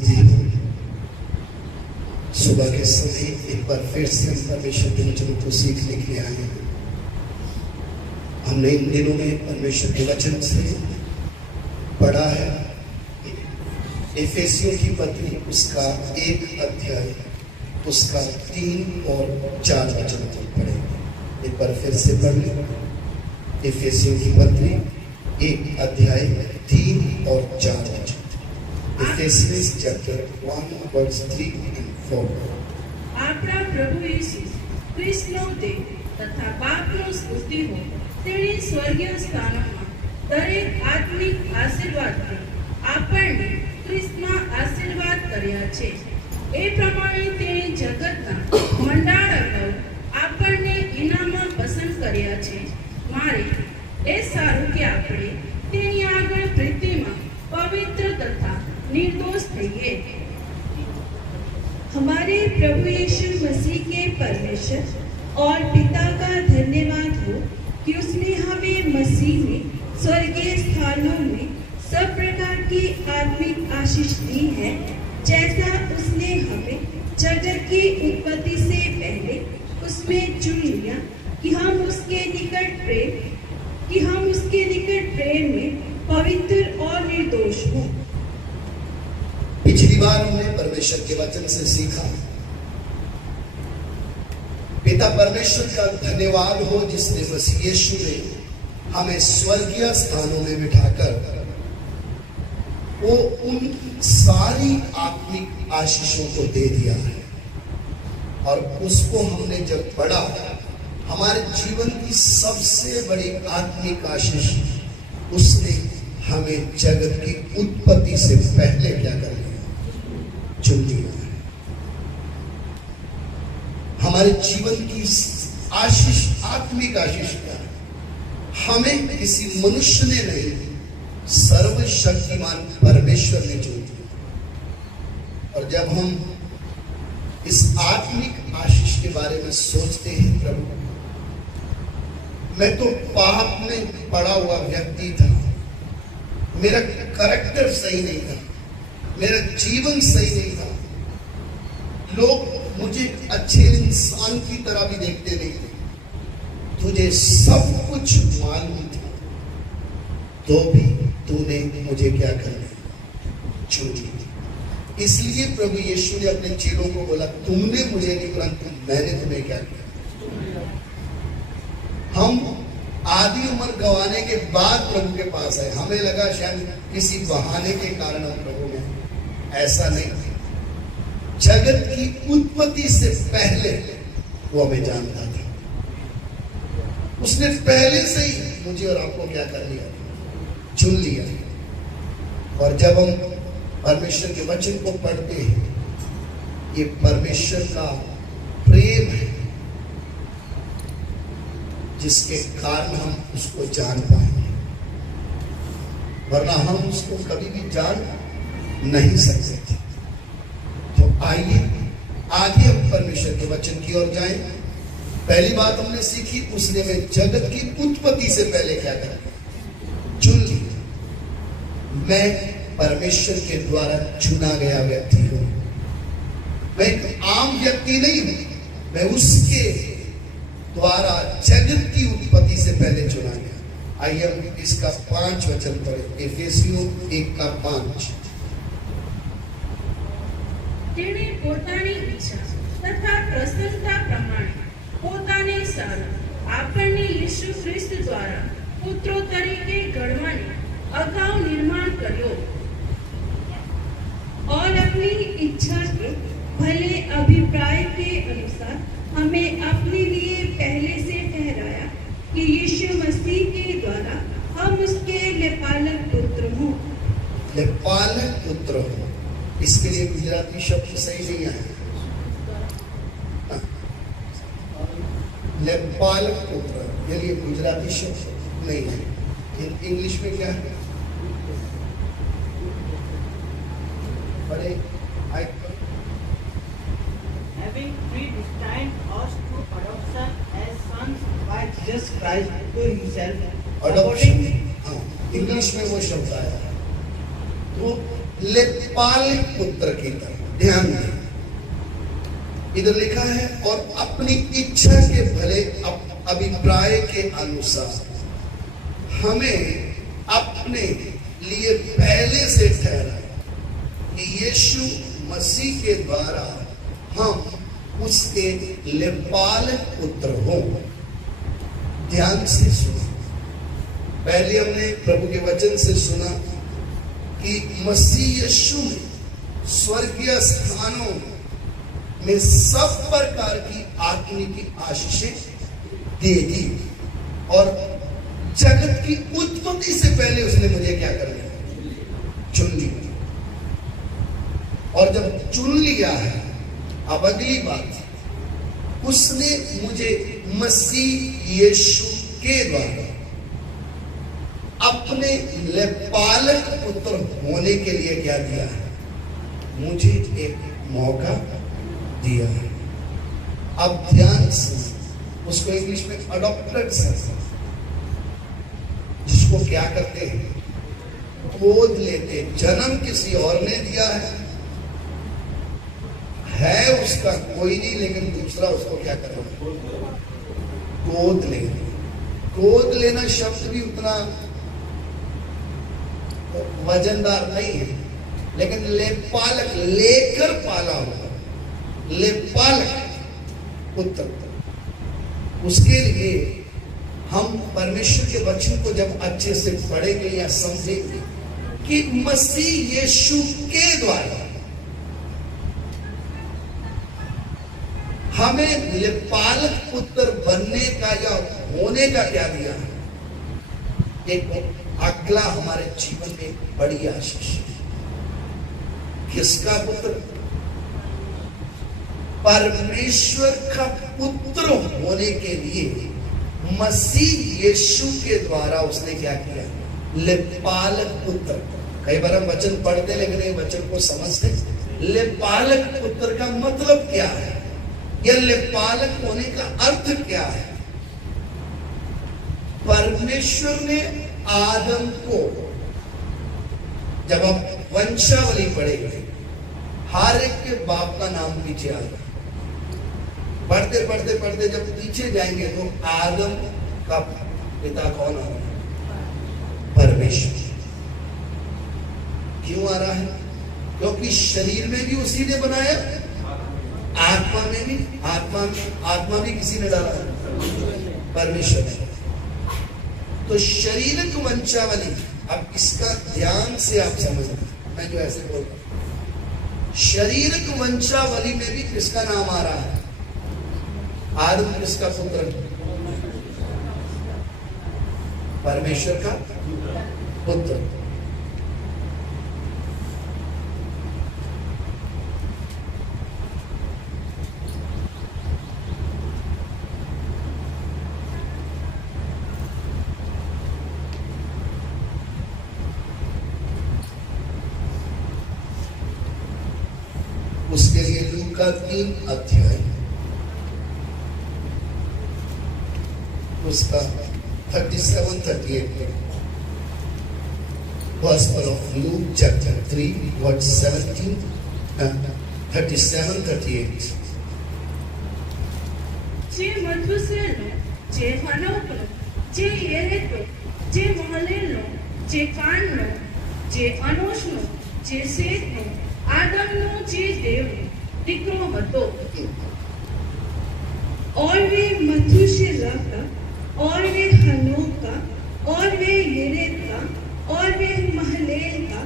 स्तुति हो। सुबह के समय एक बार फिर से हम परमेश्वर के वचन को सीखने के लिए आए हैं। हमने इन दिनों में परमेश्वर के वचन से पढ़ा है एफेसियों की पत्री, उसका 1 अध्याय, उसका 3 और 4 वचन तक पढ़े। एक बार फिर से पढ़ लें। एफेसियों की पत्री 1 अध्याय 3 और 4 वचन। Ephesians chapter 1 verse 3 and 4. આપણા પ્રભુ ઈસુ ખ્રિસ્તનો દેહ તથા બાપનો સ્તુતિ હો, તેણે સ્વર્ગીય સ્થાનોમાં દરેક આત્મિક આશીર્વાદથી આપણને ખ્રિસ્તમાં આશીર્વાદ કર્યા છે। એ પ્રમાણે તેણે જગતના મંડાળ અગાઉ આપણને ઇનામમાં પસંદ કર્યા છે। મારે એ સારું કે આપણે તેની આગળ પ્રીતિમાં પવિત્ર તથા निर्दोष रहिए। हमारे प्रभु यीशु मसीह के परमेश्वर और पिता का धन्यवाद हो कि उसने हमें मसीह में स्वर्गीय स्थानों में सब प्रकार की आत्मिक आशीष दी है, जैसा उसने हमें जगत की उत्पत्ति से पहले उसमें चुन लिया कि हम उसके निकट प्रेम में पवित्र और निर्दोष हों। पिछली बार हमने परमेश्वर के वचन से सीखा, पिता परमेश्वर का धन्यवाद हो जिसने मसीह यीशु में हमें स्वर्गीय स्थानों में बिठाकर वो उन सारी आत्मिक आशीषों को दे दिया है। और उसको हमने जब पढ़ा, हमारे जीवन की सबसे बड़ी आत्मिक आशीष उसने हमें जगत की उत्पत्ति से पहले क्या कर लिया, चुन लिया। हमारे जीवन की आशीष, आत्मिक आशीष का हमें किसी मनुष्य ने नहीं, सर्वशक्तिमान परमेश्वर ने चुन लिया। और जब हम इस आत्मिक आशीष के बारे में सोचते हैं, प्रभु मैं तो पाप में पड़ा हुआ व्यक्ति था, मेरा कैरेक्टर सही नहीं था, मेरा जीवन सही नहीं था, लोग मुझे अच्छे इंसान की तरह भी देखते नहीं थे, तुझे सब कुछ मालूम था, तो भी तूने मुझे क्या कर लिया, चुन लिया। इसलिए प्रभु यीशु ने अपने चेलों को बोला, तुमने मुझे नहीं परंतु मैंने तुम्हें क्या किया। हम आधी उम्र गंवाने के बाद प्रभु के पास आए। हमें लगा शायद किसी बहाने के कारण हम प्रभु में, ऐसा नहीं। जगत की उत्पत्ति से पहले वो हमें जानता था, उसने पहले से ही मुझे और आपको क्या कर लिया, चुन लिया। और जब हम परमेश्वर के वचन को पढ़ते हैं, ये परमेश्वर का प्रेम है जिसके कारण हम उसको जान पाएंगे, वरना हम उसको कभी भी जान नहीं सकते थे। तो आइए आगे हम परमेश्वर के वचन की ओर जाएं। पहली बात हमने सीखी, उसने में जगत की उत्पत्ति से पहले क्या करा, चुन लिया। मैं परमेश्वर के द्वारा चुना गया व्यक्ति हूं, मैं एक आम व्यक्ति नहीं हूं, मैं उसके द्वारा जगत की उत्पत्ति से पहले चुना गया। आइए हम इसका 5 वचन पढ़ें। एफेसियों 1:5। તેણે પોતાની ઈચ્છા તથા પ્રસન્નતા પ્રમાણે પોતાને સારું આપણને યીશુ ખ્રિસ્ત દ્વારા પુત્રો તરીકે ગણવાને અગાઉ નિર્માણ કર્યો और अपनी इच्छा के भले अभिप्राय के अनुसार हमें अपने लिए पहले से ठहराया कि यीशु मसीह के द्वारा हम उसके लेपालक पुत्र हों। लेपालक पुत्र हो, इसके लिए गुजराती शब्द सही नहीं आया। लेपालक पुत्र के लिए गुजराती शब्द नहीं है। इंग्लिश में क्या है? बड़े having predestined us to adoption as sons by Jesus Christ to himself. Adoption, हाँ, इंग्लिश में वो शब्द आया। तो लेपालिक पुत्र की तरह। ध्यान दें, इधर लिखा है और अपनी इच्छा के भले अभिप्राय के अनुसार हमें अपने लिए पहले से ठहरा कि यीशु मसीह के द्वारा हम उसके लेपालिक पुत्र हों। ध्यान से सुनो। पहले हमने प्रभु के वचन से सुना कि मसीह यीशु में स्वर्गीय स्थानों में सब प्रकार की आत्मिक आशीषें दे दी और जगत की उत्पत्ति से पहले उसने मुझे क्या कर लिया? चुन लिया। और जब चुन लिया है, अब अगली बात, उसने मुझे मसीह यीशु के द्वारा अपने लेपालक पुत्र होने के लिए क्या दिया है? मुझे एक मौका दिया है। अब ध्यान से, उसको इंग्लिश में अडॉप्टेड सन, जिसको क्या करते हैं? गोद लेते। जन्म किसी और ने दिया है उसका कोई नहीं, लेकिन दूसरा उसको क्या करेगा? गोद लेना। गोद लेना शब्द भी उतना वजनदार नहीं है, लेकिन लेपालक, लेकर पाला हुआ, लेपालक पुत्र। उसके लिए हम परमेश्वर के वचन को जब अच्छे से पढ़ेंगे या समझेंगे कि मसीह यीशु के द्वारा हमें लेपालक पुत्र बनने का या होने का क्या दिया है? एक अगला हमारे जीवन में बड़ी आशीष है। किसका पुत्र? परमेश्वर का पुत्र होने के लिए मसीह यीशु के द्वारा उसने क्या किया? लेपालक पुत्र। कई बार हम वचन पढ़ते लेकिन ये वचन को समझते। लेपालक पुत्र का मतलब क्या है? यह लेपालक होने का अर्थ क्या है? परमेश्वर ने आदम को, जब आप वंशावली पढ़ेंगे, हर एक के बाप का नाम पीछे आएगा। पढ़ते पढ़ते पढ़ते जब पीछे जाएंगे तो आदम का पिता कौन आ रहा है? परमेश्वर। क्यों आ रहा है? क्योंकि शरीर में भी उसी ने बनाया, आत्मा में भी, आत्मा भी किसी ने डाला है? परमेश्वर ने। तो शारीरिक वंशावली, अब इसका ध्यान से आप समझना, मैं जो ऐसे बोल रहा हूं, शारीरिक वंशावली में भी किसका नाम आ रहा है? आदम किसका पुत्र? परमेश्वर का पुत्र। उसके लिए लूका 3 अध्याय उसका 37-38 Gospel of Luke chapter 3 verse 37-38 જે મથુસેલનો, જે હનોકનો, જે યેરેદનો, જે મહલેલનો, જે કાનનો, જે અનોશનો, જે સેતનો, આદમનો જે દેવનો દીકરો હતો। और वे मथुसेलह का, और वे हनोक का, और वे येरेद का, और वे महलेल का,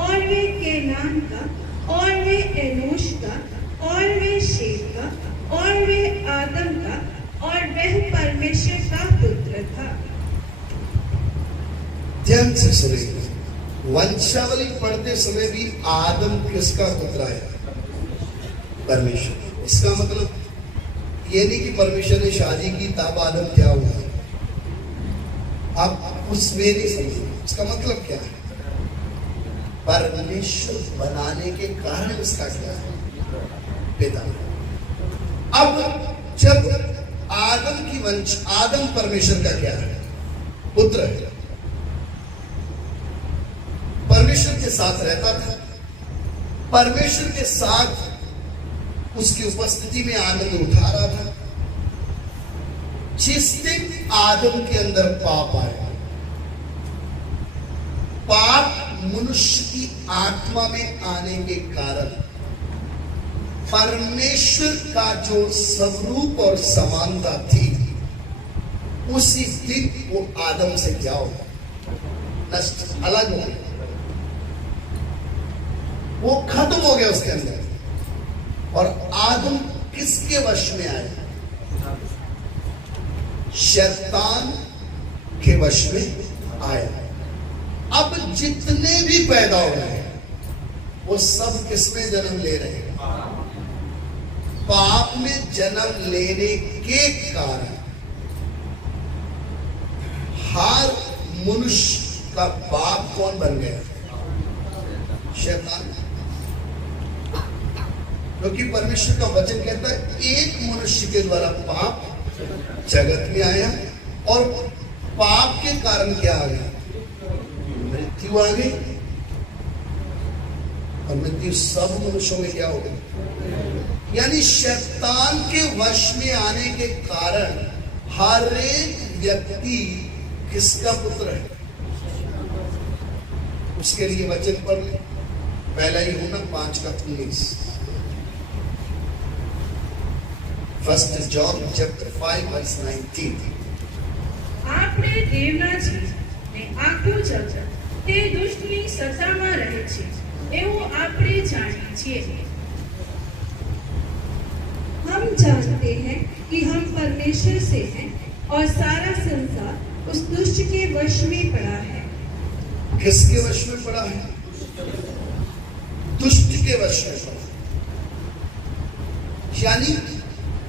और वे केनान का, और वे एनोश का, और वे शेत का, और वे आदम का, और वह परमेश्वर का पुत्र था। ध्यान से सुनिए, वंशावली पढ़ते समय भी आदम किसका पुत्र है? परमेश्वर। इसका मतलब ये नहीं कि परमेश्वर ने शादी की तब आदम क्या हुआ, आप उसमें नहीं समझे। इसका मतलब क्या है? परमेश्वर बनाने के कारण इसका क्या है? पिता। अब जब आदम की वंश, आदम परमेश्वर का क्या है? पुत्र है। परमेश्वर के साथ रहता था, परमेश्वर के साथ उसकी उपस्थिति में आनंद उठा रहा था। जिस दिन आदम के अंदर पाप आया, पाप मनुष्य की आत्मा में आने के कारण परमेश्वर का जो स्वरूप और समानता थी, उसी दिन वो आदम से क्या हो नष्ट, अलग हो गया, वो खत्म हो गया उसके अंदर। और आदम किसके वश में आया? शैतान के वश में आया। अब जितने भी पैदा हो रहे हैं वो सब किसमें जन्म ले रहे हैं? पाप में जन्म लेने के कारण हर मनुष्य का बाप कौन बन गया? शैतान। क्योंकि परमेश्वर का वचन कहता है एक मनुष्य के द्वारा पाप जगत में आया, और पाप के कारण क्या आ गया? मृत्यु आ गई। और मृत्यु सब मनुष्यों में क्या हो गई? यानी शैतान के वश में आने के कारण हर एक व्यक्ति किसका पुत्र है? उसके लिए वचन पढ़ ले, पहला यूहन्ना 5:19। First John chapter 5:19. આપણે દેવના ને આખું જગત તે દુષ્ટની સત્તામાં રહે છે એવું આપણે જાણીએ છીએ। हम जानते हैं कि हम परमेश्वर से हैं और सारा संसार उस दुष्ट के वश में पड़ा है। किसके वश में पड़ा है? दुष्ट के वश में पड़ा। यानी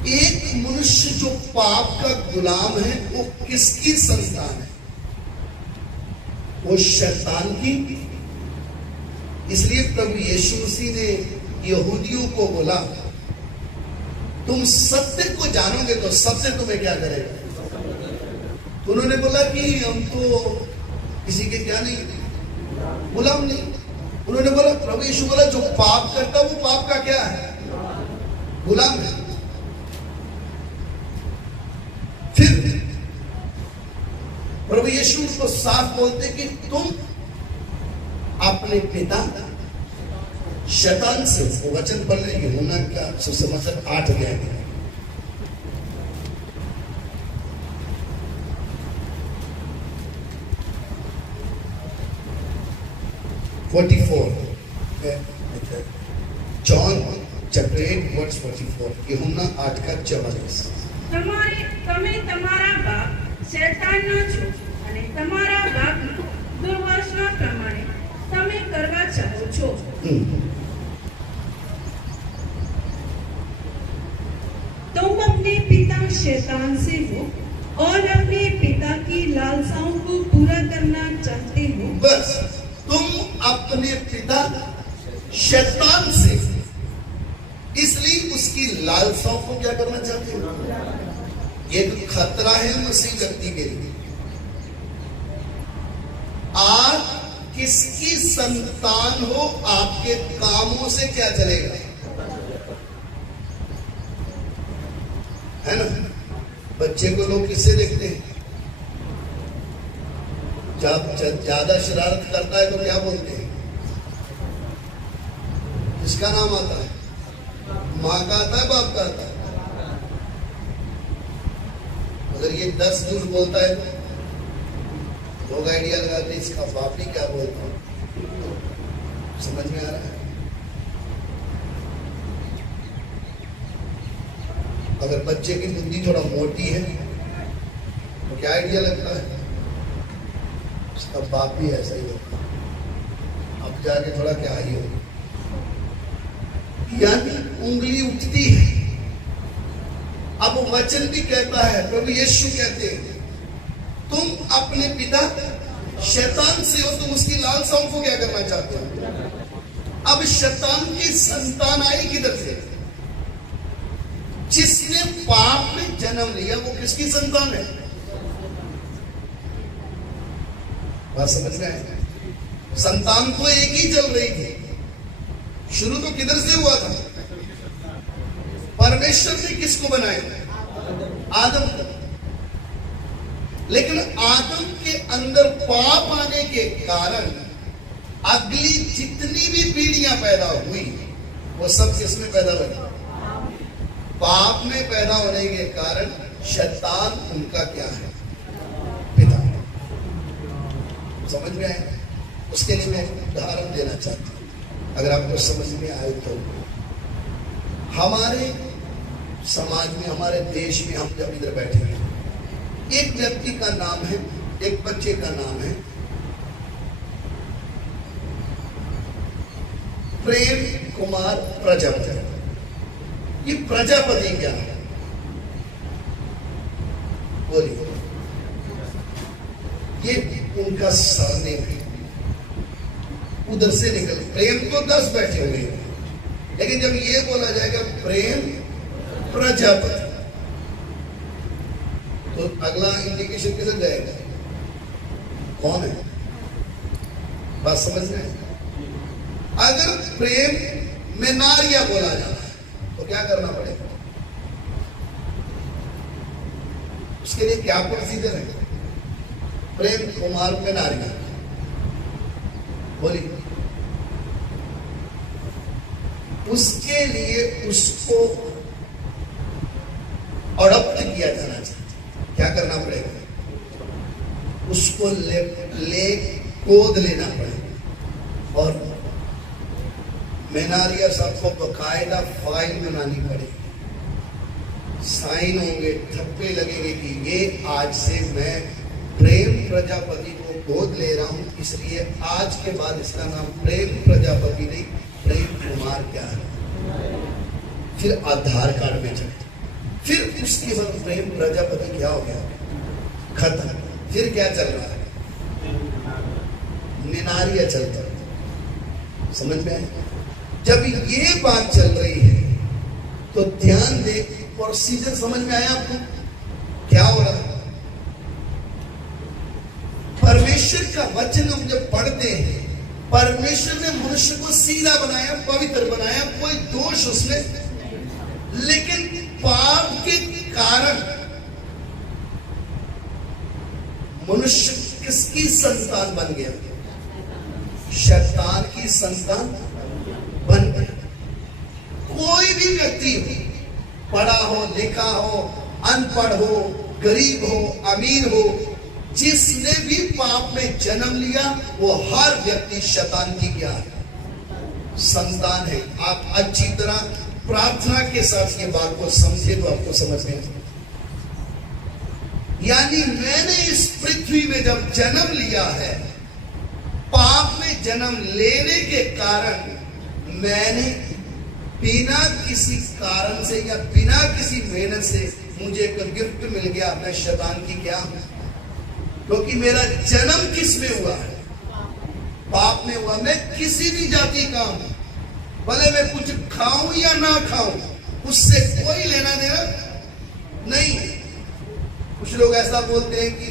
एक मनुष्य जो पाप का गुलाम है, वो किसकी संतान है? वो शैतान की। इसलिए प्रभु यीशु मसीह ने यहूदियों को बोला, तुम सत्य को जानोगे तो सत्य तुम्हें क्या करेगा? तो उन्होंने बोला कि हम तो किसी के क्या नहीं, गुलाम नहीं। उन्होंने बोला, प्रभु यीशु बोला, जो पाप करता वो पाप का क्या है? गुलाम है। फिर प्रभु यीशु को साफ बोलते कि तुम अपने पिता शैतान से, वो वचन पढ़ ले, यूहन्ना का सुसमाचार 8 अध्याय में। जॉन चैप्टर 8 वर्स 44, यूहन्ना 8:44। તમે તમારા બાપ શૈતાનનો છો અને તમારા બાપની દુર્વાસના પ્રમાણે તમે કરવા ચાહો છો। तुम अपने पिता शैतान से हो और अपने पिता की लालसाओं को पूरा करना चाहते हो। बस, तुम अपने पिता शैतान से, इसलिए उसकी लालसाओं को क्या करना चाहते हो? ये तो खतरा है मसीह व्यक्ति के लिए। आप किसकी संतान हो, आपके कामों से क्या चलेगा? है ना? बच्चे को लोग किससे देखते हैं? जब ज्यादा शरारत करता है तो क्या बोलते हैं? किसका नाम आता है? माँ का आता है, बाप का आता है? अगर ये 10 झूठ बोलता है तो लोग आइडिया लगाते हैं इसका बाप ही क्या बोलता है। समझ में आ रहा है? अगर बच्चे की बुद्धि थोड़ा मोटी है तो क्या आइडिया लगता है? उसका बाप भी ऐसा ही होता है। अब जाके थोड़ा क्या ही होगा, यानी उंगली उठती है। अब वचन भी कहता है, प्रभु यीशु कहते हैं, तुम अपने पिता शैतान से हो, तुम उसकी लालसाओं को क्या करना चाहते हो? अब शैतान की संतान आई किधर से? जिसने पाप में जन्म लिया वो किसकी संतान है? बात समझ में आए? संतान तो एक ही चल रही थी, शुरू तो किधर से हुआ था? परमेश्वर ने किसको बनाया? आदम को। लेकिन आदम के अंदर पाप आने के कारण अगली जितनी भी पीढ़ियां पैदा हुई वो सब किसमें पैदा हुई? पाप में पैदा होने के कारण शैतान उनका क्या है? पिता। समझ में आए? उसके लिए मैं उदाहरण देना चाहता हूं, अगर आपको समझ में आए तो। हमारे समाज में, हमारे देश में, हम जब इधर बैठे हैं, एक व्यक्ति का नाम है, एक बच्चे का नाम है प्रेम कुमार प्रजापति। ये प्रजापति क्या है? बोलिए। ये उनका सरनेम है, उधर से निकल। प्रेम तो 10 बैठे हुए हैं, लेकिन जब ये बोला जाएगा प्रेम प्रजापति तो अगला इंडिकेशन किधर जाएगा? कौन है? बात समझ में है? अगर प्रेम मेनारिया बोला जा रहा है तो क्या करना पड़ेगा? उसके लिए क्या प्रोसीजर है? प्रेम कुमार मेनारिया, बोलिए। उसके लिए उसको अडॉप्ट किया जाना चाहिए। क्या करना पड़ेगा? उसको ले गोद लेना पड़ेगा और मेनारिया साहब को बकायदा फाइल बनानी पड़ेगी, साइन होंगे, ठप्पे लगेंगे कि ये आज से मैं प्रेम प्रजापति को गोद ले रहा हूं, इसलिए आज के बाद इसका नाम प्रेम प्रजापति नहीं, प्रेम कुमार क्या है। फिर आधार कार्ड में चले, फिर उसके बाद प्रेम प्रजापति क्या हो गया? खत्म। फिर क्या चल रहा है? मेनारिया चलता है। समझ में आए? जब ये बात चल रही है तो ध्यान दे, प्रोसीजर समझ में आया आपको? क्या हो रहा है? परमेश्वर का वचन हम जब पढ़ते हैं, परमेश्वर ने मनुष्य को सीधा बनाया, पवित्र बनाया, कोई दोष उसमें, लेकिन पाप के कारण मनुष्य किसकी संतान बन गया? शैतान की संतान बन गया। कोई भी व्यक्ति हो, पढ़ा हो, लिखा हो, अनपढ़ हो, गरीब हो, अमीर हो, जिसने भी पाप में जन्म लिया वो हर व्यक्ति शैतान की क्या है? संतान है। आप अच्छी तरह प्रार्थना के साथ ये बात को समझे तो आपको समझ में आए। यानी मैंने इस पृथ्वी में जब जन्म लिया है, पाप में जन्म लेने के कारण मैंने बिना किसी कारण से या बिना किसी मेहनत से मुझे एक गिफ्ट मिल गया, मैं शैतान की क्या हूं? क्योंकि मेरा जन्म किस में हुआ है? पाप में हुआ। मैं किसी भी जाति का हूं, भले मैं कुछ खाऊं या ना खाऊं, उससे कोई लेना देना नहीं। कुछ लोग ऐसा बोलते हैं कि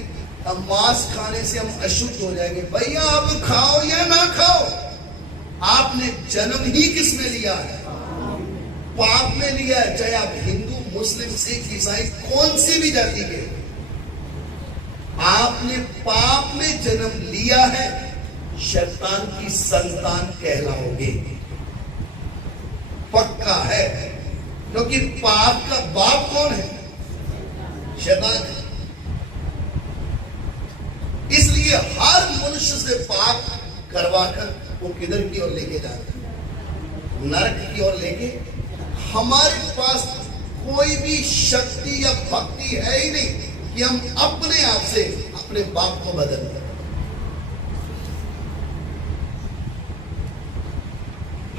हम मांस खाने से हम अशुद्ध हो जाएंगे। भैया आप खाओ या ना खाओ, आपने जन्म ही किस में लिया है? पाप में लिया है। चाहे आप हिंदू, मुस्लिम, सिख, ईसाई, कौन सी भी जाति के, आपने पाप में जन्म लिया है, शैतान की संतान कहलाओगे, पक्का है। क्योंकि पाप का बाप कौन है? शैतान है। इसलिए हर मनुष्य से पाप करवाकर वो किधर की ओर लेके जाता है? नरक की ओर लेके। हमारे पास कोई भी शक्ति या भक्ति है ही नहीं कि हम अपने आप से अपने बाप को बदल दें।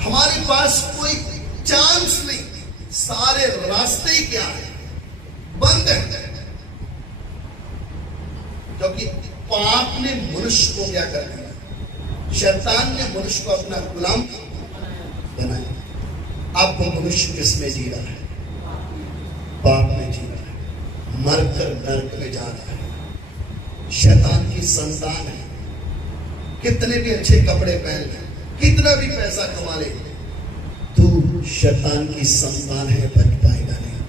हमारे पास कोई चांस नहीं। सारे रास्ते ही क्या है? बंद है। क्योंकि पाप ने मनुष्य को क्या कर दिया? शैतान ने मनुष्य को अपना गुलाम बनाया। अब वो मनुष्य किसमें जी रहा है? पाप में जी रहा है, मरकर नरक में जा रहा है। शैतान की संतान है। कितने भी अच्छे कपड़े पहन ले, कितना भी पैसा कमा ले, शैतान की संतान है बच पाएगा नहीं।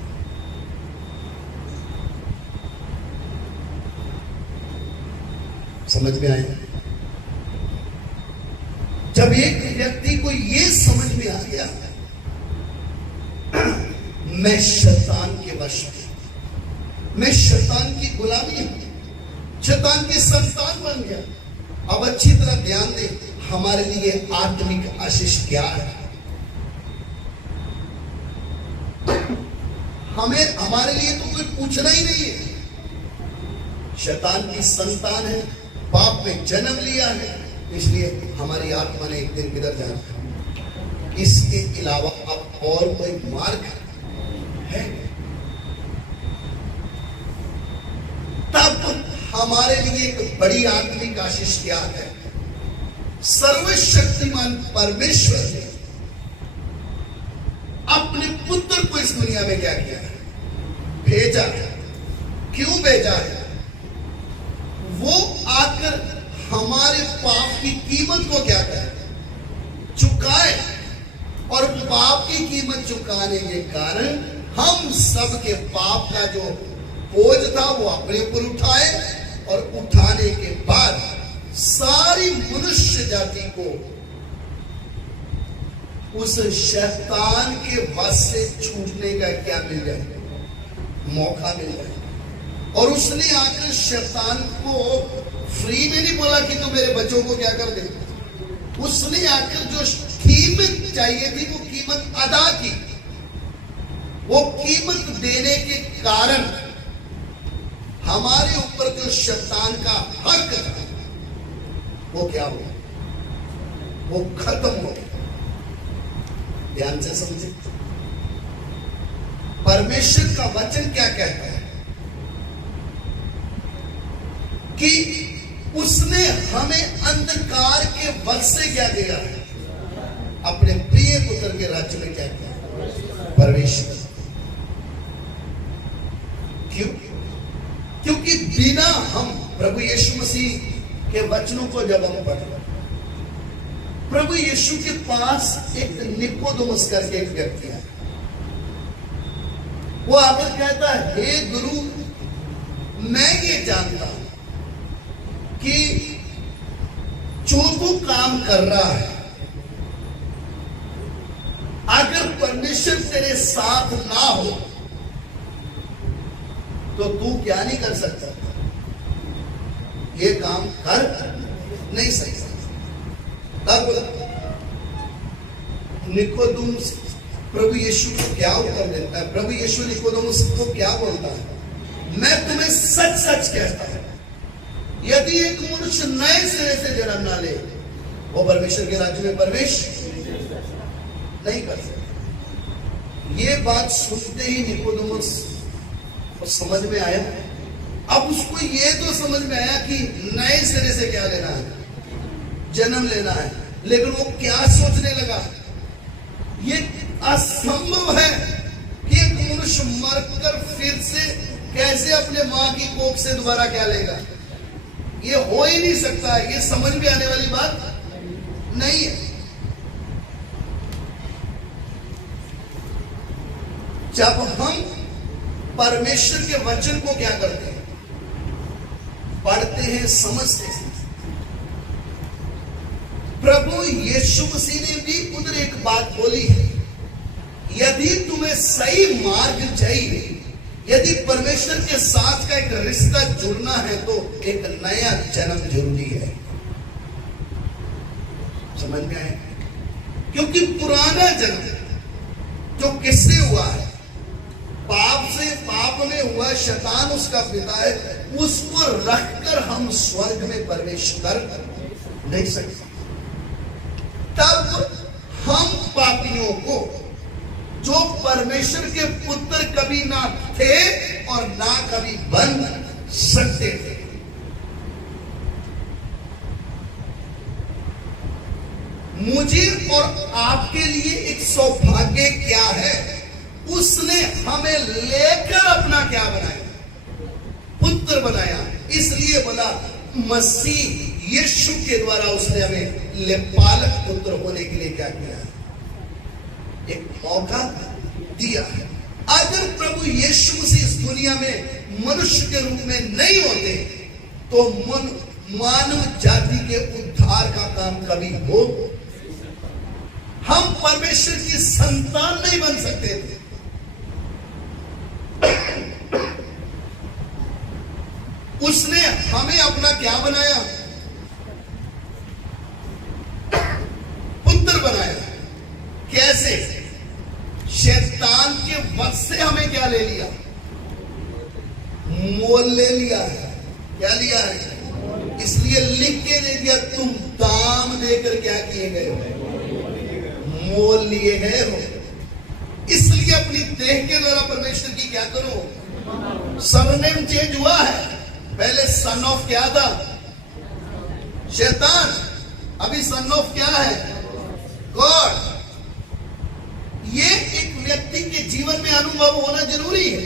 समझ में आया? जब एक व्यक्ति को यह समझ में आ गया मैं शैतान के वश हूं, मैं शैतान की गुलामी हूं, शैतान की संतान बन गया। अब अच्छी तरह ध्यान दे, हमारे लिए आत्मिक आशीष क्या है? हमें हमारे लिए तो कोई पूछना ही नहीं है। शैतान की संतान है, पाप में जन्म लिया है, इसलिए हमारी आत्मा ने एक दिन किधर जाना है। इसके अलावा अब और कोई मार्ग है? तब हमारे लिए एक बड़ी आत्मिक आशीष क्या है? सर्वशक्तिमान परमेश्वर ने अपने पुत्र को इस दुनिया में क्या किया है? भेजा है। क्यों भेजा है? वो आकर हमारे पाप की कीमत को क्या करे? चुकाए। और पाप की कीमत चुकाने के कारण हम सब के पाप का जो बोझ था वो अपने ऊपर उठाए, और उठाने के बाद सारी मनुष्य जाति को उस शैतान के वश से छूटने का क्या मिल जाए? मौका मिल जाए। और उसने आकर शैतान को फ्री में नहीं बोला कि तू मेरे बच्चों को क्या कर दे। उसने आकर जो कीमत चाहिए थी वो कीमत अदा की। वो कीमत देने के कारण हमारे ऊपर जो शैतान का हक था वो क्या हो गया? वो खत्म हो गया। ध्यान से समझे, परमेश्वर का वचन क्या कहता है कि उसने हमें अंधकार के वश से क्या दिया है? अपने प्रिय पुत्र के राज्य में क्या किया? प्रवेश। क्यों? क्योंकि बिना हम प्रभु यीशु मसीह के वचनों को जब हम पढ़ते, प्रभु यीशु के पास एक निकोदेमुस करके एक व्यक्ति है। वो आकर कहता है, हे गुरु, मैं ये जानता हूं कि जो तू काम कर रहा है, अगर परमेश्वर तेरे साथ ना हो तो तू क्या नहीं कर सकता? ये काम कर नहीं सकता। तब निकोदेमुस प्रभु यीशु को क्या उत्तर देता है? प्रभु यीशु निकोदेमुस को क्या बोलता है? मैं तुम्हें सच सच कहता हूं, यदि एक मनुष्य नए सिरे से जन्म ना ले वो परमेश्वर के राज्य में प्रवेश नहीं कर सकता। ये बात सुनते ही निकोदेमुस को समझ में आया। अब उसको ये तो समझ में आया कि नए सिरे से क्या लेना है? जन्म लेना है। लेकिन वो क्या सोचने लगा? ये असंभव है कि एक मनुष्य मरकर फिर से कैसे अपने मां की कोख से दोबारा क्या लेगा? ये हो ही नहीं सकता है। ये समझ में आने वाली बात नहीं है। जब हम परमेश्वर के वचन को क्या करते हैं? पढ़ते हैं, समझते हैं। प्रभु यीशु मसीह ने भी उधर एक बात बोली है, यदि तुम्हें सही मार्ग चाहिए, यदि परमेश्वर के साथ का एक रिश्ता जुड़ना है तो एक नया जन्म जरूरी है। समझ में आए? क्योंकि पुराना जन्म जो किससे हुआ है? पाप से, पाप में हुआ, शैतान उसका पिता है, उसको रखकर हम स्वर्ग में प्रवेश कर नहीं सकते। तब हम पापियों को, जो परमेश्वर के पुत्र कभी ना थे और ना कभी बन सकते थे, मुझे और आपके लिए एक सौभाग्य क्या है? उसने हमें लेकर अपना क्या बनाया? पुत्र बनाया। इसलिए बोला मसीह यीशु के द्वारा उसने हमें पालक पुत्र होने के लिए क्या किया? एक मौका दिया है। अगर प्रभु यीशु मसीह इस दुनिया में मनुष्य के रूप में नहीं होते तो मानव जाति के उद्धार का काम कभी हो, हम परमेश्वर की संतान नहीं बन सकते थे। उसने हमें अपना क्या बनाया? पुत्र बनाया। कैसे? शैतान के वश से हमें क्या ले लिया? मोल ले लिया है। क्या लिया है? इसलिए लिख के दे दिया, तुम दाम देकर क्या किए गए हो? मोल लिए गए हो। इसलिए अपनी देह के द्वारा परमेश्वर की क्या करो? सरनेम चेंज हुआ है। पहले सन ऑफ क्या था? शैतान। अभी सन ऑफ क्या है? गॉड। ये एक व्यक्ति के जीवन में अनुभव होना जरूरी है,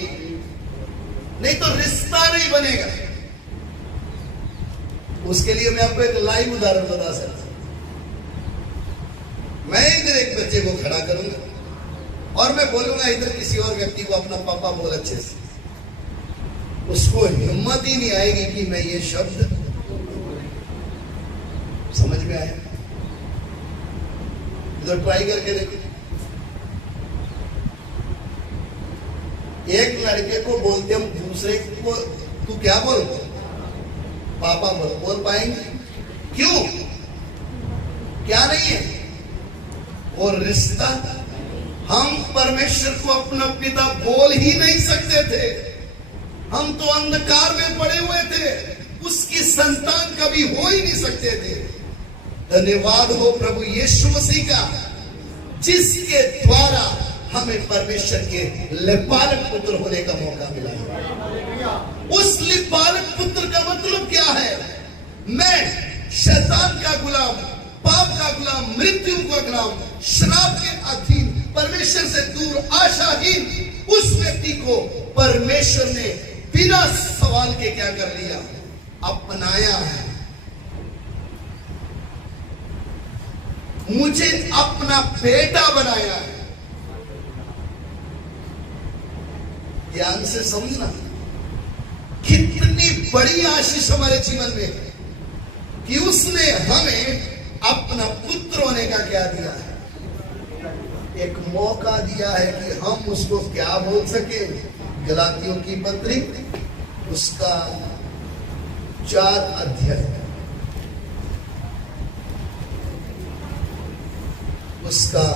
नहीं तो रिश्ता नहीं बनेगा। उसके लिए मैं आपको एक लाइव उदाहरण बता सकता हूं। मैं इधर एक बच्चे को खड़ा करूंगा और मैं बोलूंगा इधर किसी और व्यक्ति को अपना पापा बोल अच्छे से। उसको हिम्मत ही नहीं आएगी कि मैं ये शब्द, समझ में आया? इधर ट्राई करके देखो। एक लड़के को बोलते हम, दूसरे को तू क्या बोल? पापा बोल पाएंगे? क्यों? क्या नहीं है? और रिश्ता, हम परमेश्वर को अपना पिता बोल ही नहीं सकते थे। हम तो अंधकार में पड़े हुए थे, उसकी संतान कभी हो ही नहीं सकते थे। धन्यवाद हो प्रभु यीशु मसीह का, जिसके द्वारा हमें परमेश्वर के लिपालक पुत्र होने का मौका मिला। उस लिपालक पुत्र का मतलब क्या है? मैं शैतान का गुलाम, पाप का गुलाम, मृत्यु का गुलाम, श्राप के अधीन, परमेश्वर से दूर, आशाहीन उस व्यक्ति को परमेश्वर ने बिना सवाल के क्या कर लिया? अपनाया है। मुझे अपना बेटा बनाया है। ध्यान से समझना, कितनी बड़ी आशीष हमारे जीवन में है कि उसने हमें अपना पुत्र होने का क्या दिया है? एक मौका दिया है कि हम उसको क्या बोल सके? गलातियों की पत्री उसका 4 अध्याय, उसका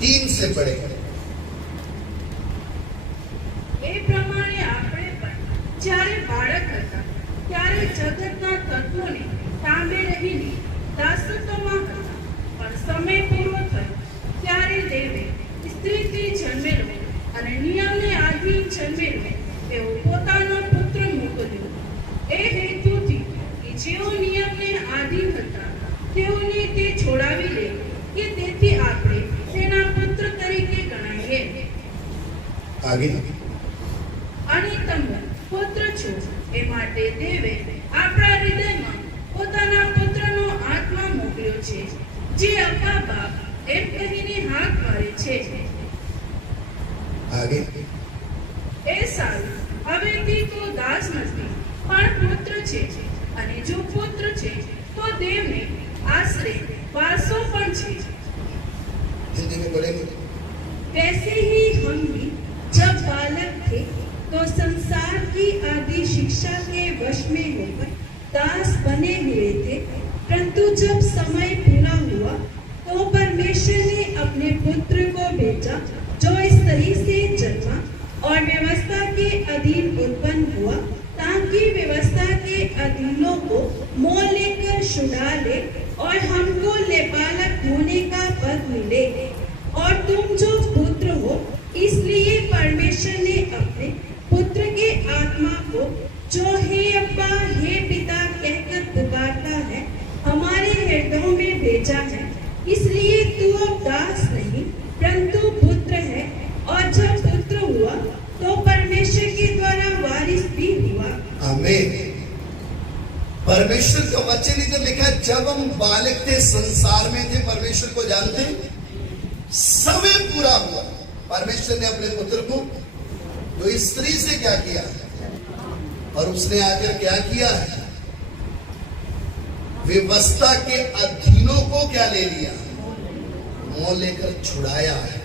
3 से पढ़ेगा। એ પ્રમાણે આપણે પણ જ્યારે બાળક હતા ત્યારે જગતના તત્વોને તાંબે રહીને દાસત્વમાં હતા, પણ સમય પૂરો થયો ત્યારે દેવે સ્ત્રીથી જન્મેલો અને નિયમને આધીન જન્મેલો તેઓ પોતાનો પુત્ર મોકલ્યો, એ હેતુથી કે જેઓ નિયમને આધીન હતા તેઓને તે છોડાવી લે, કે તેથી આપણે તેના પુત્ર તરીકે ગણાઈએ। आगे અને તમે પુત્ર છો, એ માટે દેવે આપણા હૃદયમાં પોતાના પુત્રનો આત્મા મોકલ્યો છે, જે અબ્બા બાપ એમ કહીને હાથ મારે છે। आगे એ સારું, હવેથી તો દાસ નથી પણ પુત્ર છે, અને જો પુત્ર છે તો દેવને આશરે વારસો પણ છે। हिंदी में बोलेंगे। वैसे ही हम भी जब बालक थे तो संसार की आदि शिक्षा के वश में होकर दास बने हुए थे, परंतु जब समय पूरा हुआ तो परमेश्वर ने अपने पुत्र को भेजा, जो स्त्री से जन्मा और व्यवस्था के अधीन उत्पन्न हुआ, ताकि व्यवस्था के अधीनों को मोल लेकर छुड़ा ले और हमको लेपालक होने का पद मिले। और तुम जो पुत्र हो, इसलिए परमेश्वर ने अपने पुत्र के आत्मा को, जो हे अब्बा हे पिता कहकर पुकारता है, हमारे हृदयों में भेजा है। इसलिए तू अब दास नहीं परंतु पुत्र है, और जब पुत्र हुआ परमेश्वर का वचन इधर लिखा है, जब हम बालक थे, संसार में थे, परमेश्वर को जानते, समय पूरा हुआ। परमेश्वर ने अपने पुत्र को जो स्त्री से क्या किया, और उसने आकर क्या किया है, व्यवस्था के अधीनों को क्या ले लिया, मोह लेकर छुड़ाया है,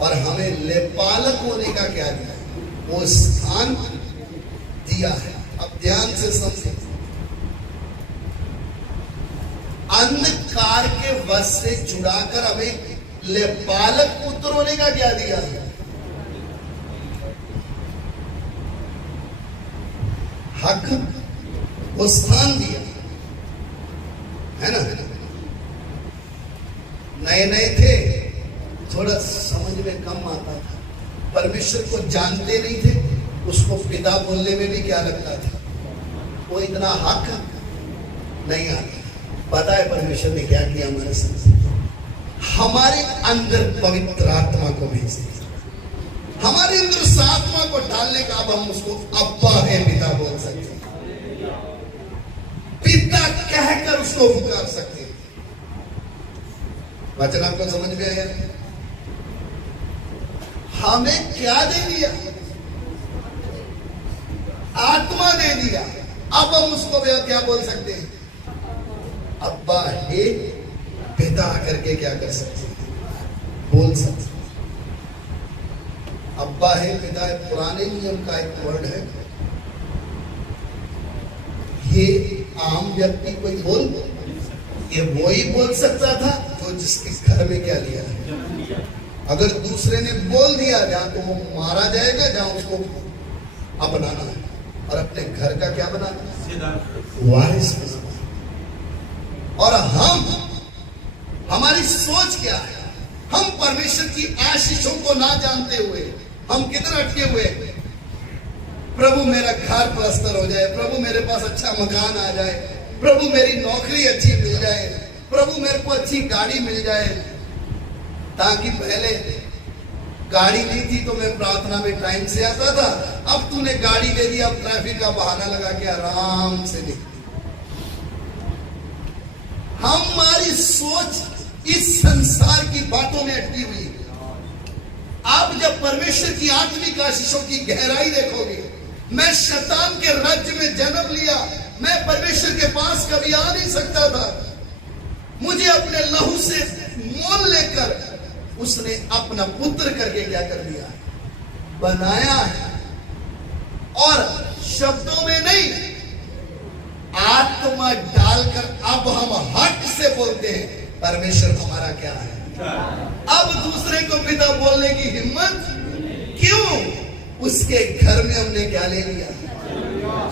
और हमें लेपालक होने का क्या दिया, वो स्थान दिया है। अब ध्यान से समझे, अंधकार के वश से छुड़ाकर हमें लेपालक पुत्र होने का क्या दिया है, हक, वो स्थान दिया है ना। नए नए थे, थोड़ा समझ में कम आता था, परमेश्वर को जानते नहीं थे, उसको पिता बोलने में भी क्या लगता था, वो इतना हक नहीं आता। पता है परमेश्वर ने क्या किया हमारे साथ, हमारे अंदर पवित्र आत्मा को भेज दिया, हमारे अंदर उस आत्मा को डालने का, अब हम उसको अब्बा है पिता बोल सकते हैं, पिता कहकर उसको पुकार सकते हैं। वचन आपको समझ में आया? हमें क्या दे दिया, आत्मा दे दिया, अब हम उसको क्या बोल सकते हैं, अब्बा हे पिता करके क्या कर सकते हैं, बोल सकते हैं। अब्बा है पिता है, पुराने नियम का एक वर्ड है, ये आम व्यक्ति कोई बोल, ये वो ही बोल सकता था जो जिसके घर में क्या लिया है। अगर दूसरे ने बोल दिया, जहां तो वो मारा जाएगा, जहां उसको अपनाना है, और अपने घर का क्या बनाना, वारिस बनाना। और हमारी सोच क्या है, हम परमेश्वर की आशीषों को ना जानते हुए हम किधर अटके हुए, प्रभु मेरा घर प्लस्तर हो जाए, प्रभु मेरे पास अच्छा मकान आ जाए, प्रभु मेरी नौकरी अच्छी मिल जाए, प्रभु मेरे को अच्छी गाड़ी मिल जाए। ताकि पहले गाड़ी नहीं थी तो मैं प्रार्थना में टाइम से आता था, अब तूने गाड़ी दे दी, अब ट्रैफिक का बहाना लगा के आराम से निकल। हमारी सोच इस संसार की बातों में अटकी हुई है। आप जब परमेश्वर की आत्मिक आशीषों की गहराई देखोगे, मैं शैतान के राज्य में जन्म लिया, मैं परमेश्वर के पास कभी आ नहीं सकता था, मुझे अपने लहू से मोल लेकर उसने अपना पुत्र करके क्या कर दिया, बनाया है। और शब्दों में नहीं, आत्मा डालकर अब हम हक से बोलते हैं परमेश्वर हमारा क्या है। अब दूसरे को पिता बोलने की हिम्मत क्यों? उसके घर में हमने क्या ले लिया,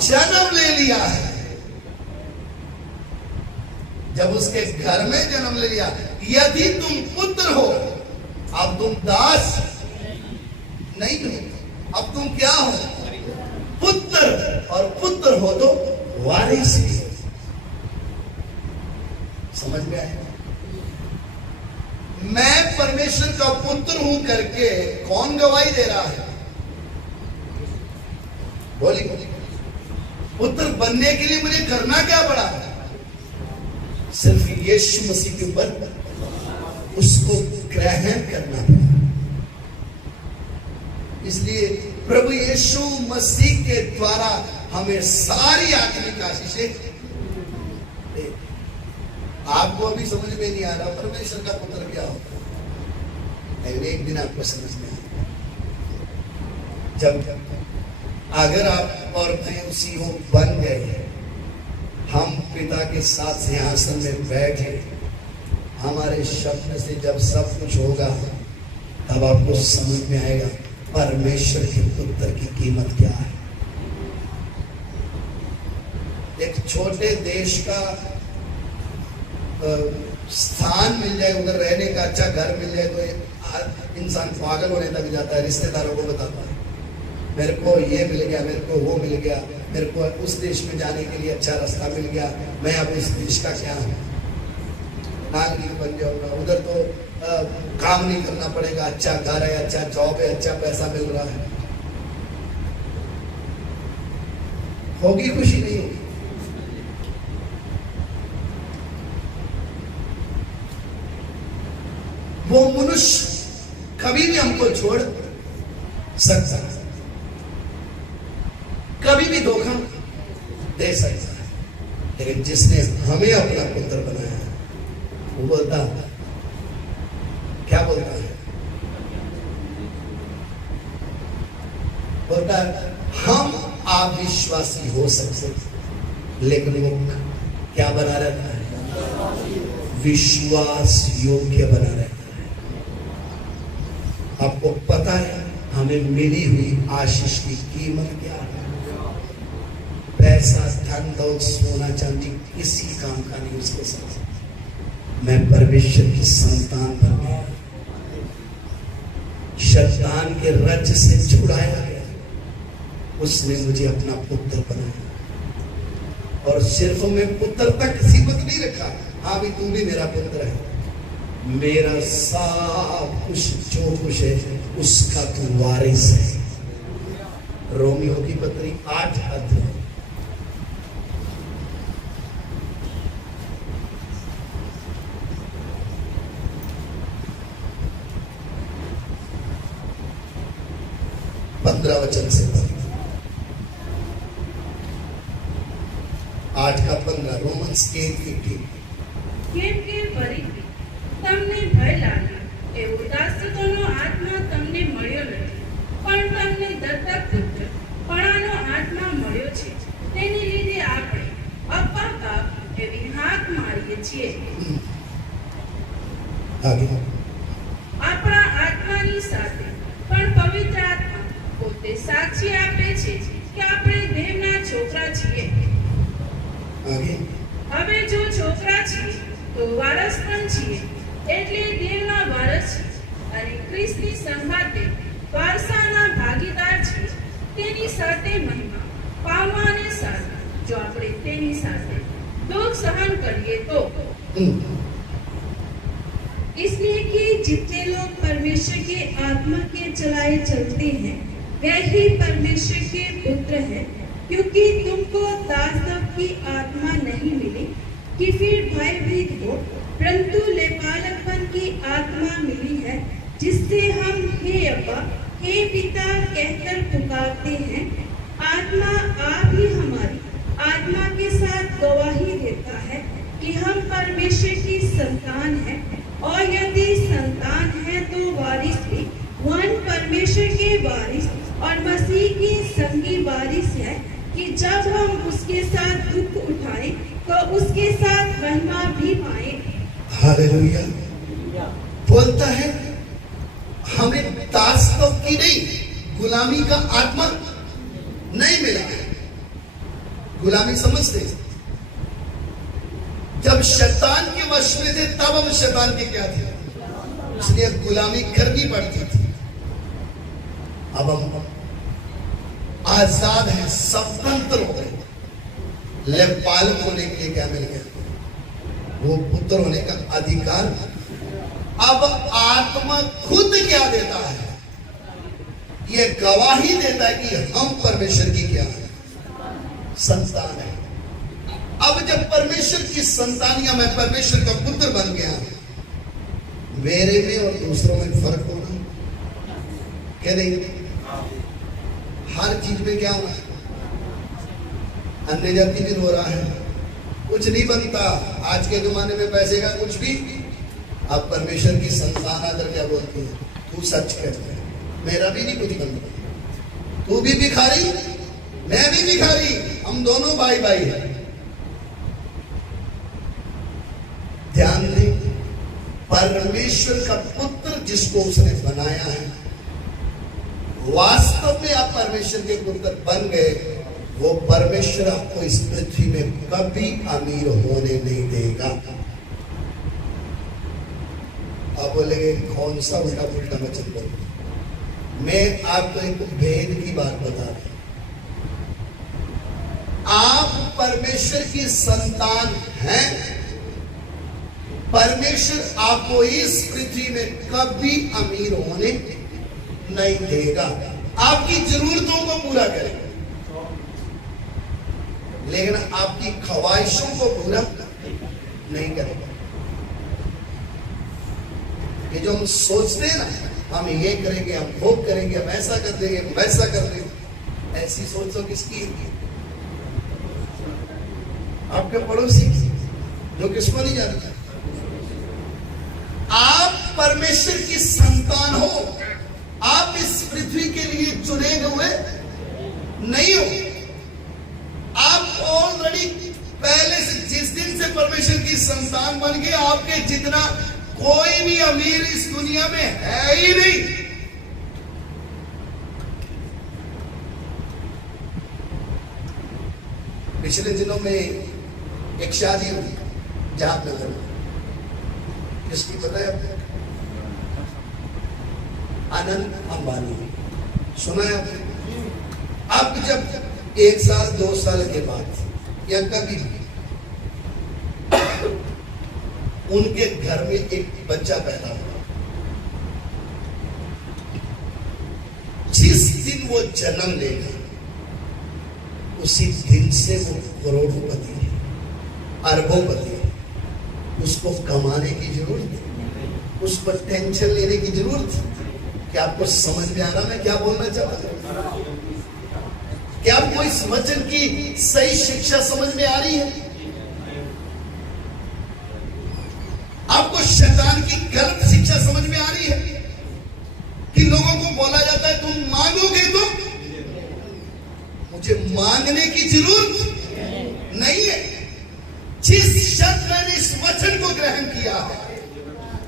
जन्म ले लिया है। जब उसके घर में जन्म ले लिया, यदि तुम पुत्र हो, अब तुम दास नहीं हो, अब तुम क्या हो, पुत्र, और पुत्र हो तो वारिस भी। समझ में आया? मैं परमेश्वर का पुत्र हूं करके कौन गवाही दे रहा है? बोली, पुत्र बनने के लिए मुझे करना क्या पड़ा? सिर्फ यीशु मसीह के ऊपर उसको ग्रहण करना पड़ा। इसलिए प्रभु यीशु मसीह के द्वारा हमें सारी आत्मिक आशीषें। आपको अभी समझ में नहीं आ रहा परमेश्वर का पुत्र क्या होता है, एक दिन आपको समझ में आएगा। जब अगर आप और मैं उसी हो बन गए, हम पिता के साथ सिंहासन में बैठे, हमारे शब्द से जब सब कुछ होगा, तब आपको समझ में आएगा परमेश्वर के पुत्र की कीमत क्या है। एक छोटे देश का स्थान मिल जाए, उधर रहने का अच्छा घर मिल जाए, तो इंसान पागल होने लग जाता है। रिश्तेदारों को बताता है, मेरे को ये मिल गया, मेरे को वो मिल गया, मेरे को उस देश में जाने के लिए अच्छा रास्ता मिल गया, मैं अब इस देश का क्या नागरिक बन जाऊंगा, उधर तो काम नहीं करना पड़ेगा, अच्छा घर है, अच्छा जॉब है, अच्छा पैसा मिल रहा है। होगी खुशी? नहीं होगी। वो मनुष्य कभी भी हमको छोड़ सकता है, कभी भी धोखा दे सकता है, लेकिन जिसने हमें अपना पुत्र बनाया है, वो बोलता है, क्या बोलता है? बोलता है हम अविश्वासी हो सकते, लेकिन वो क्या बना रहता है? विश्वास योग्य बना रहता है। आपको पता है हमें मिली हुई आशीष की कीमत क्या है? पैसा, धन, दौलत, सोना, चांदी किसी काम का नहीं उसके साथ। मैं परमेश्वर की संतान बन गया, शैतान के रज से छुड़ाया गया, उसने मुझे अपना पुत्र बनाया। और सिर्फ मैं पुत्र तक सीमित नहीं रखा, हाँ भी तू भी मेरा पुत्र है, मेरा सब कुछ जो कुछ है उसका तू वारिस है। रोमियो की पत्री 8 अध्याय 15 वचन से 8 का 15, रोमन्स 8:15। કેમ કે ફરીથી તમને ભય લાગે એવો દાસત્વનો આત્મા તમને મળ્યો નથી, પણ તમને દત્તક પુત્રપણાનો આત્મા મળ્યો છે, તેને લીધે આપણે અપ્પા બાપ એવી હાક મારીએ છીએ। आगे આપણા આત્માની સાથે પણ પવિત્ર આત્મા પોતે સાક્ષી આપે છે કે આપણે દેવના છોકરા છીએ। आगे હવે જો છોકરા છીએ તો વારસ પણ છીએ, એટલે દેવના વારસ છીએ અને ખ્રિસ્તની સંગાતે વારસાના ભાગીદાર છીએ। તેની સાથે મહિમા પામવાને સાથે જો આપણે તેની સાથે દુઃખ સહન કરીએ તો, इसलिए कि जितने लोग परमेश्वर के आत्मा के चलाए चलते हैं वे ही परमेश्वर के पुत्र हैं, क्योंकि तुमको दासत्व की आत्मा नहीं मिली कि फिर भयभीत हो, परंतु लेपालकपन की आत्मा मिली है, जिससे हम हे अब्बा हे पिता कहकर पुकारते हैं। आत्मा आप ही हमारी आत्मा के साथ गवाही देता है कि हम परमेश्वर की संतान हैं, और यदि संतान है तो वारिस भी, वन परमेश्वर के वारिस और मसीह की संगी वारिस है, कि जब हम उसके साथ दुख उठाएं तो उसके साथ महिमा भी पाएं। हालेलुया। बोलता है हमें दासत्व की नहीं, गुलामी का आत्मा नहीं मिला है। गुलामी समझते हैं? जब शैतान के वश में थे तब हम शैतान के क्या थे, इसलिए गुलामी करनी पड़ती थी। अब हम आजाद हैं, स्वतंत्र हो गए। लेपालक होने के लिए क्या मिल गया? वो पुत्र होने का अधिकार। अब आत्मा खुद क्या देता है? ये गवाही देता है कि हम परमेश्वर की क्या है? संतान है। अब जब परमेश्वर की संतान या मैं परमेश्वर का पुत्र बन गया, मेरे में और दूसरों में फर्क होना क्या नहीं? हर चीज में क्या होना है? अन्य जाति भी रो रहा है, कुछ नहीं बनता आज के जमाने में पैसे का कुछ भी। अब परमेश्वर की संतान आकर क्या बोलती है? तू सच कहता है, मेरा भी नहीं कुछ बनता, तू भी भिखारी मैं भी भिखारी, हम दोनों भाई भाई हैं। ध्यान दें, परमेश्वर का पुत्र जिसको उसने बनाया है, वास्तव में आप परमेश्वर के पुत्र बन गए, वो परमेश्वर आपको इस पृथ्वी में कभी अमीर होने नहीं देगा। आप बोलेंगे कौन सा उल्टा पुल्टा वचन बोल? मैं आपको एक भेद की बात बता रहा हूं। आप परमेश्वर की संतान हैं, परमेश्वर आपको इस पृथ्वी में कभी अमीर होने नहीं देगा। आपकी जरूरतों को पूरा करेगा, लेकिन आपकी ख्वाहिशों को पूरा नहीं करेगा। ये जो हम सोचते हैं ना, हम ये करेंगे, हम वो करेंगे, हम ऐसा कर देंगे, वैसा कर देंगे, ऐसी सोच तो किसकी है? आपके पड़ोसी जो किसको नहीं जानता। आप परमेश्वर की संतान हो, आप इस पृथ्वी के लिए चुने हुए नहीं हो। आप ऑलरेडी पहले से, जिस दिन से परमेश्वर की संतान बन गए, आपके जितना कोई भी अमीर इस दुनिया में है ही नहीं। पिछले दिनों में एक शादी हुई जहांगीर में, किसकी पता है आपको? आनंद अंबानी, सुना है आपने? अब जब 1 साल 2 साल के बाद या कभी उनके घर में एक बच्चा पैदा हुआ, जिस दिन वो जन्म लेगा उसी दिन से वो करोड़पति है, अरबोपति है। उसको कमाने की जरूरत है, उस पर टेंशन लेने की जरूरत है। क्या आपको समझ में आ रहा मैं क्या बोलना चाहता हूं? क्या आपको इस वचन की सही शिक्षा समझ में आ रही है? आपको शैतान की गलत शिक्षा समझ में आ रही है कि लोगों को बोला जाता है तुम मांगोगे तो मुझे मांगने की जरूरत नहीं है। जिस क्षण मैंने इस वचन को ग्रहण किया,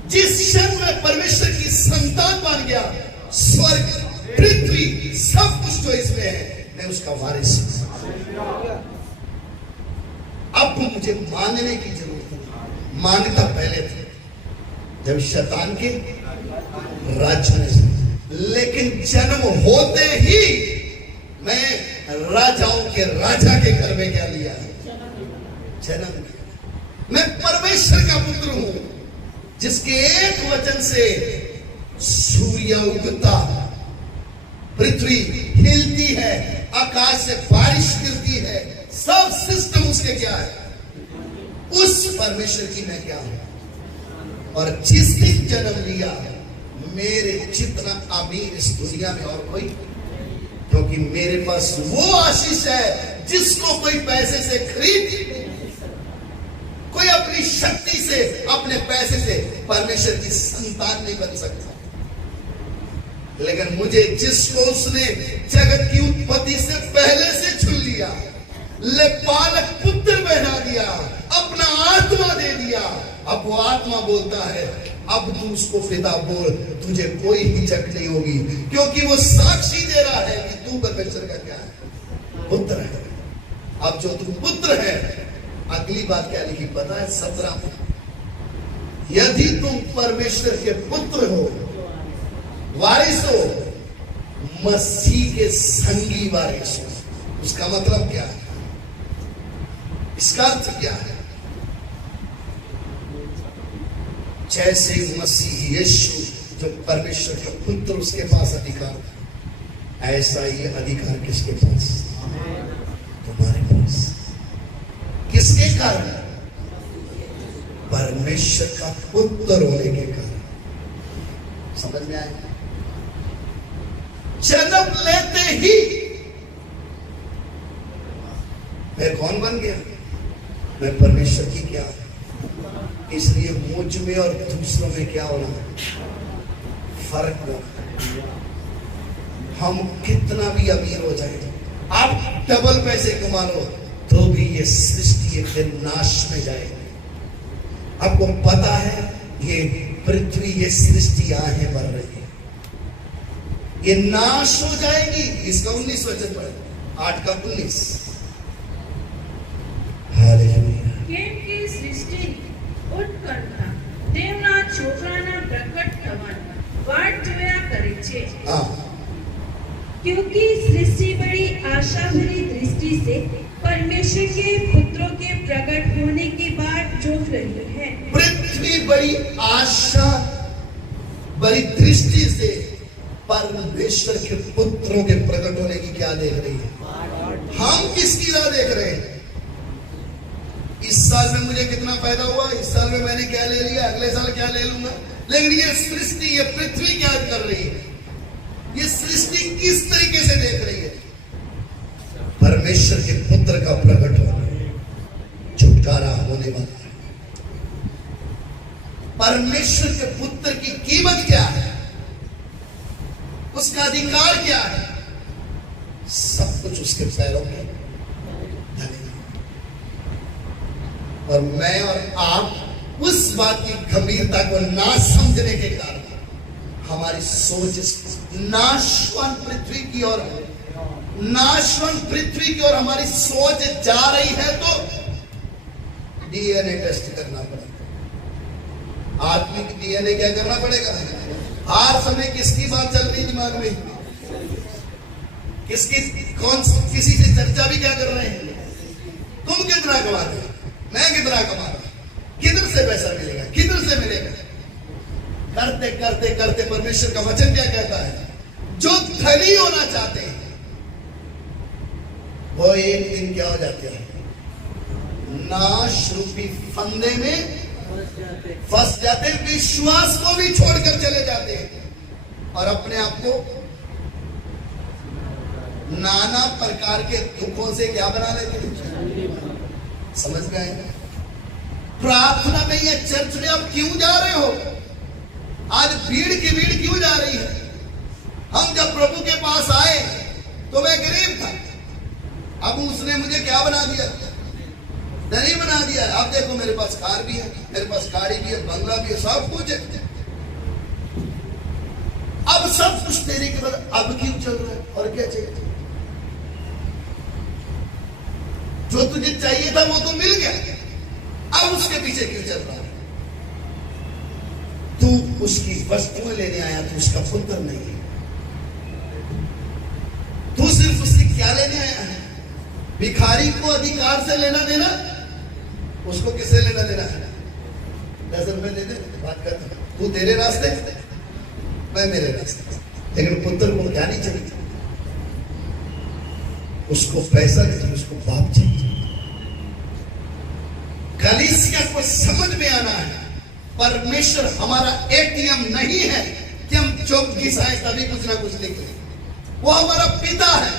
जिस क्षण में परमेश्वर की संतान बन गया, स्वर्ग पृथ्वी सब कुछ जो इसमें है, मैं उसका वारिस। अब मुझे मांगने की जरूरत है। मांगता पहले थे जब शैतान के राज्य में, लेकिन जन्म होते ही मैं राजाओं के राजा के घर में क्या लिया? जन्म लिया। मैं परमेश्वर का पुत्र हूं, जिसके एक वचन से सूर्य उगता, पृथ्वी हिलती है, आकाश से बारिश गिरती है, सब सिस्टम उसके क्या है? उस परमेश्वर की मैं क्या हूं? और जिस दिन जन्म लिया, मेरे जितना अमीर इस दुनिया में और कोई, क्योंकि मेरे पास वो आशीष है जिसको कोई पैसे से खरीद, कोई अपनी शक्ति से, अपने पैसे से परमेश्वर की संतान नहीं बन सकता। लेकिन मुझे जिसको उसने जगत की उत्पत्ति से पहले से चुन लिया, ले पालक पुत्र बना दिया, अपना आत्मा दे दिया, अब वो आत्मा बोलता है, अब तू उसको पिता बोल, तुझे कोई हिचक नहीं होगी, क्योंकि वो साक्षी दे रहा है कि तू परमेश्वर का क्या है? पुत्र है। अब जो तू पुत्र है, अगली बात क्या लिखी पता है? 17 में, यदि तुम परमेश्वर के पुत्र हो, वारिस हो, मसीह के संगी वारिस हो। उसका मतलब क्या है? इसका अर्थ क्या है? जैसे मसीह यीशु जो परमेश्वर का पुत्र, उसके पास अधिकार, ऐसा ही अधिकार किसके पास? तुम्हारे पास। किसके कारण? परमेश्वर का पुत्र होने के कारण। समझ में आया? जन्म लेते ही मैं कौन बन गया? मैं परमेश्वर की क्या? इसलिए मुझ में और दूसरों में क्या होना? फर्क होना। हम कितना भी अमीर हो जाए, आप डबल पैसे कमा लो, तो भी ये सृष्टि एक दिन नाश में जाएगी। आपको पता है ये पृथ्वी, ये सृष्टि आहे बढ़ रही है, ये नाश हो जाएगी। इसका 19 वचन पढ़े, 8 का 19। हालेलुया। કેમ કે સૃષ્ટિ ઉત્કર્તા તેમના છોકરાના પ્રગટ થવાની વાટ જોયા કરે છે। हाँ, क्योंकि सृष्टि बड़ी आशा भरी दृष्टि से परमेश्वर के पुत्रों के प्रकट होने की बात जोख रही है। पृथ्वी बड़ी आशा बड़ी दृष्टि से परमेश्वर के पुत्रों के प्रकट होने की क्या देख रही है? हम किसकी राह देख रहे हैं? इस साल में मुझे कितना फायदा हुआ, इस साल में मैंने क्या ले लिया, अगले साल क्या ले लूंगा, लेकिन ये सृष्टि, ये पृथ्वी क्या कर रही है? ये सृष्टि किस तरीके से देख रही है? परमेश्वर के पुत्र का प्रकट होना, छुटकारा होने वाला है। परमेश्वर के पुत्र की कीमत क्या है? उसका अधिकार क्या है? सब कुछ उसके पैरों में धनेगा। और मैं और आप उस बात की गंभीरता को ना समझने के कारण हमारी सोच इस नाशवान पृथ्वी की ओर, नाशवान पृथ्वी की ओर हमारी सोच जा रही है। तो डीएनए टेस्ट करना पड़ेगा, आत्मिक डीएनए क्या करना पड़ेगा? हर समय किसकी बात चल रही दिमाग में? किसी से चर्चा भी क्या कर रहे हैं? तुम कितना कमाते हो, मैं कितना कमा रहा हूं, किधर से पैसा मिलेगा, किधर से मिलेगा? करते करते करते परमेश्वर का वचन क्या कहता है? जो धनी होना चाहते हैं वो एक दिन क्या हो जाते हैं? नाश रूपी फंदे में फंस जाते हैं, विश्वास को भी छोड़कर चले जाते हैं और अपने आप को नाना प्रकार के दुखों से क्या बना लेते हैं? समझ में आए? प्रार्थना में या चर्च में आप क्यों जा रहे हो? आज भीड़ की भीड़ क्यों जा रही है? हम जब प्रभु के पास आए तो मैं गरीब था, अब उसने मुझे क्या बना दिया? धनी बना दिया। अब देखो मेरे पास कार भी है, मेरे पास गाड़ी भी है, बंगला भी है, सब कुछ है। अब सब कुछ देने के बाद अब क्यों चल रहा है? और क्या चाहिए? जो तुझे चाहिए था वो तो मिल गया, अब उसके पीछे क्यों चल रहा है? तू उसकी वस्तुएं लेने आया, तू उसका पुत्र नहीं है। तू सिर्फ उससे क्या लेने आया है? भिखारी को अधिकार से लेना देना, उसको किससे लेना देना है? 10 रुपए दे दे, बात कर। तू तेरे रास्ते, मैं मेरे रास्ते। लेकिन पुत्र को क्या नहीं चाहिए? उसको पैसा नहीं चाहिए, उसको बाप चाहिए। कलीसिया को समझ में आना है, परमेश्वर हमारा एटीएम नहीं है कि हम चौक घिसाएं तभी कुछ ना कुछ निकले। वो हमारा पिता है,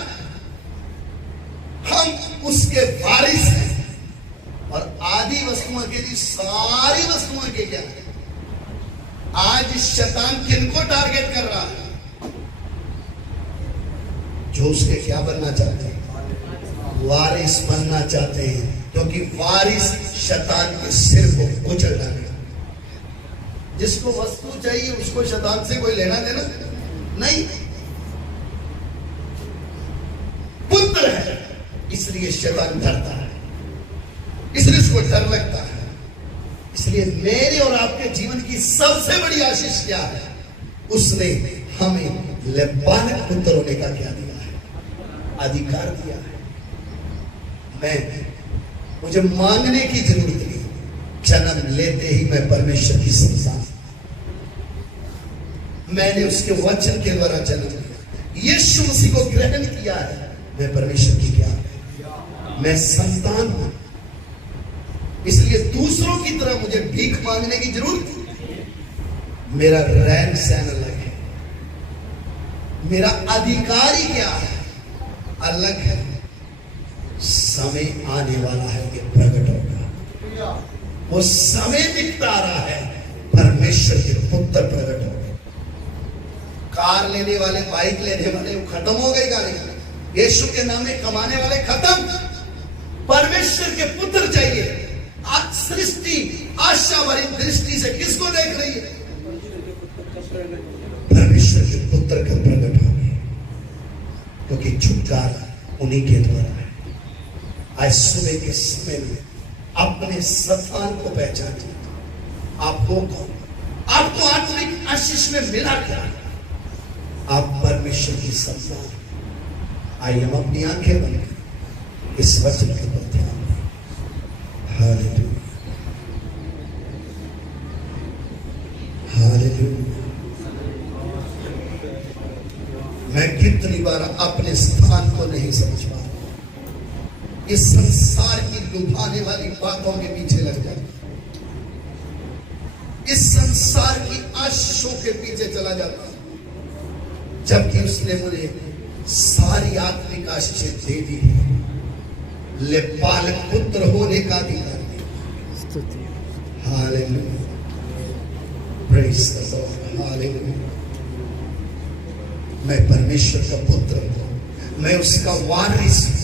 हम उसके वारिस हैं। और आदि वस्तुओं के लिए सारी वस्तुओं के क्या है? आज शैतान किनको टारगेट कर रहा है? जो उसके क्या बनना चाहते हैं? वारिस बनना चाहते हैं, क्योंकि वारिस शैतान के सिर को कुचल डालेगा। जिसको वस्तु चाहिए उसको शैतान से कोई लेना देना नहीं। पुत्र है इसलिए शैतान डरता है, इसलिए उसको डर लगता है। इसलिए मेरे और आपके जीवन की सबसे बड़ी आशीष क्या है? उसने हमें लेबानक पुत्र होने का क्या दिया है? अधिकार दिया है। मुझे मांगने की जरूरत नहीं, जन्म लेते ही मैं परमेश्वर की संतान, मैंने उसके वचन के द्वारा जन्म लिया, यीशु मसीह को ग्रहण किया है, मैं परमेश्वर की क्या, मैं संतान हूं। इसलिए दूसरों की तरह मुझे भीख मांगने की जरूरत नहीं। मेरा रहन सहन अलग है, मेरा अधिकारी क्या है अलग है। समय आने वाला है कि प्रकट होगा, वो समय दिखता आ रहा है, परमेश्वर के पुत्र प्रकट होगा। कार लेने वाले, बाइक लेने वाले वो खत्म हो गए, गाने यीशु के नाम में कमाने वाले खत्म। परमेश्वर के पुत्र चाहिए। आज सृष्टि आशा भरी दृष्टि से किसको देख रही है? परमेश्वर के पुत्र का प्रकट होगा, क्योंकि छुटकारा उन्हीं के द्वारा है। आज सुबह के समय में अपने स्थान को पहचानिए। आपको कौन? आपको आत्मिक आशीष में मिला क्या? आप परमेश्वर की संतान। आइए हम अपनी आंखें बंद करें, इस वचन के पर ध्यान दें। Hallelujah, hallelujah. मैं कितनी बार अपने स्थान को नहीं समझ पा रहा, इस संसार की लुभाने वाली बातों के पीछे लग जाता, इस संसार की आशीषों के पीछे चला जाता हूं, जबकि उसने मुझे सारी आत्मिक आशीषें दे दी है। ले पालक पुत्र होने का अधिकार दिया। Hallelujah, praise the Lord, hallelujah. मैं परमेश्वर का पुत्र हूं, मैं उसका वारिस हूं।